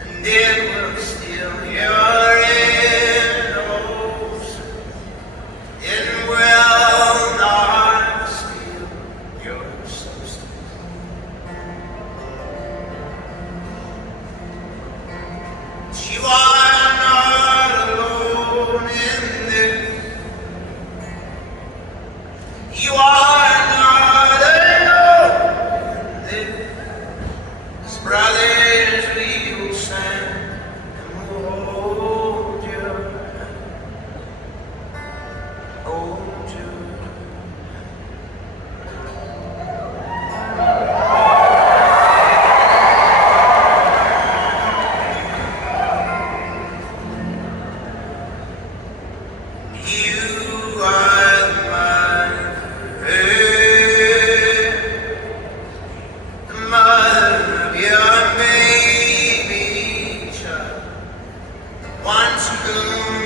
and it will still your echoes. It will not steal your substance. You are not alone in this. You are not alone in this. As brothers, we will stand and hold your hand. Hold your You are my friend, the mother of your baby child, one to whom